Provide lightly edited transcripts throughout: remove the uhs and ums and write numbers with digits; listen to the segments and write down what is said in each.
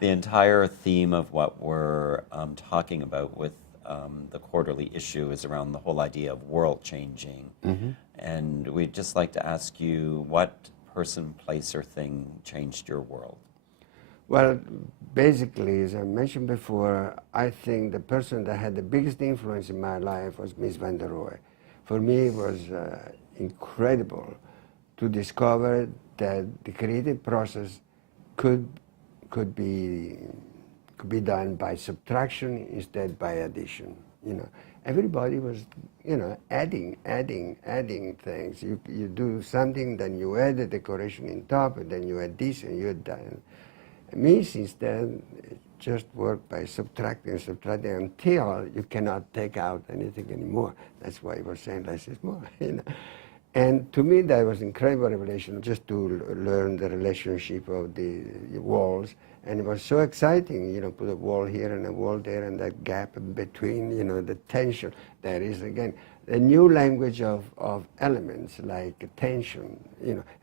The entire theme of what we're talking about with the quarterly issue is around the whole idea of world changing. And we'd just like to ask you, what person, place, or thing changed your world? Well, basically, as I mentioned before, I think the person that had the biggest influence in my life was Miss Van der Rohe. For me, it was incredible to discover that the creative process could be done by subtraction instead by addition. Everybody was, adding things. You do something, then you add the decoration in top, and then you add this, and you add that. Me, since then, just work by subtracting until you cannot take out anything anymore. That's why we're saying less is more. And to me, that was incredible revelation, just to learn the relationship of the walls. And it was so exciting, put a wall here and a wall there, and that gap in between, the tension. There is, again, a new language of elements, like tension,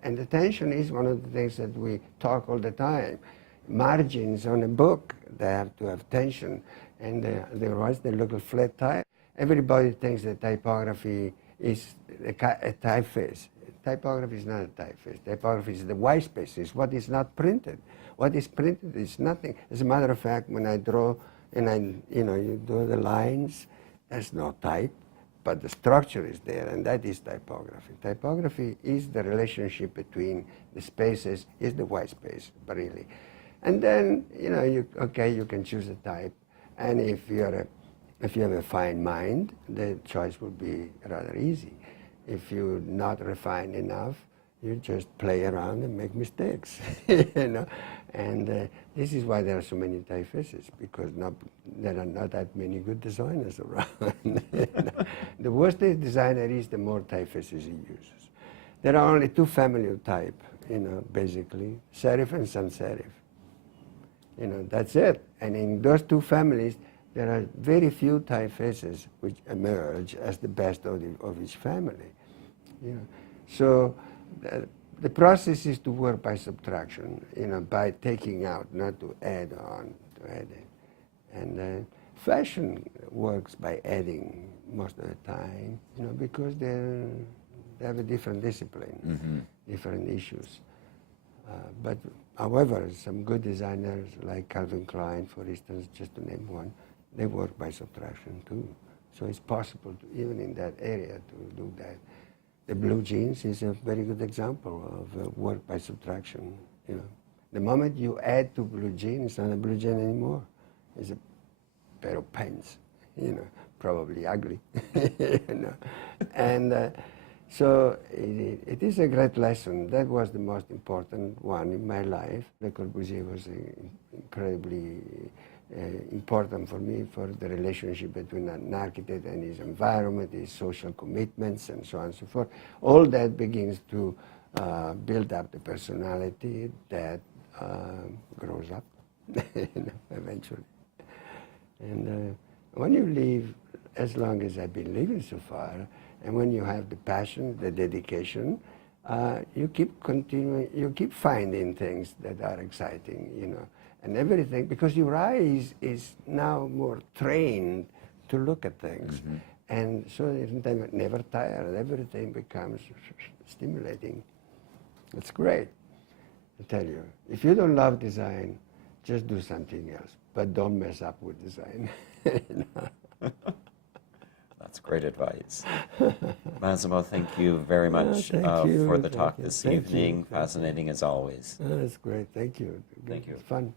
And the tension is one of the things that we talk all the time. Margins on a book, they have to have tension, and otherwise they look a flat type. Everybody thinks that typography is a typeface. Typography is not a typeface. Typography is the white space. It's what is not printed. What is printed is nothing. As a matter of fact, when I draw and you do the lines, there's no type, but the structure is there, and that is typography. Typography is the relationship between the spaces, is the white space, really. And then, you can choose a type, and if you have a fine mind, the choice will be rather easy. If you're not refined enough, you just play around and make mistakes, And this is why there are so many typefaces, because there are not that many good designers around. The worse the designer is, the more typefaces he uses. There are only two families of type, basically, serif and sans serif. That's it. And in those two families, there are very few typefaces which emerge as the best of each family. So the process is to work by subtraction, by taking out, not to add on, to add it. And fashion works by adding most of the time, because they have a different discipline, different issues. But however, some good designers like Calvin Klein, for instance, just to name one, they work by subtraction too. So it's possible, even in that area, to do that. The blue jeans is a very good example of work by subtraction. The moment you add to blue jeans, it's not a blue jean anymore. It's a pair of pants, probably ugly. And so it is a great lesson. That was the most important one in my life. Le Corbusier was incredibly important for me, for the relationship between an architect and his environment, his social commitments, and so on and so forth. All that begins to build up the personality that grows up eventually. And when you live as long as I've been living so far, and when you have the passion, the dedication, you keep continuing, you keep finding things that are exciting, and everything, because your eye is now more trained to look at things. And so it's never tired. Everything becomes stimulating. It's great, I tell you. If you don't love design, just do something else, but don't mess up with design. That's great advice. Massimo, thank you very much for the talk this evening. Fascinating as always. That's great. Thank you. Thank you. It's fun.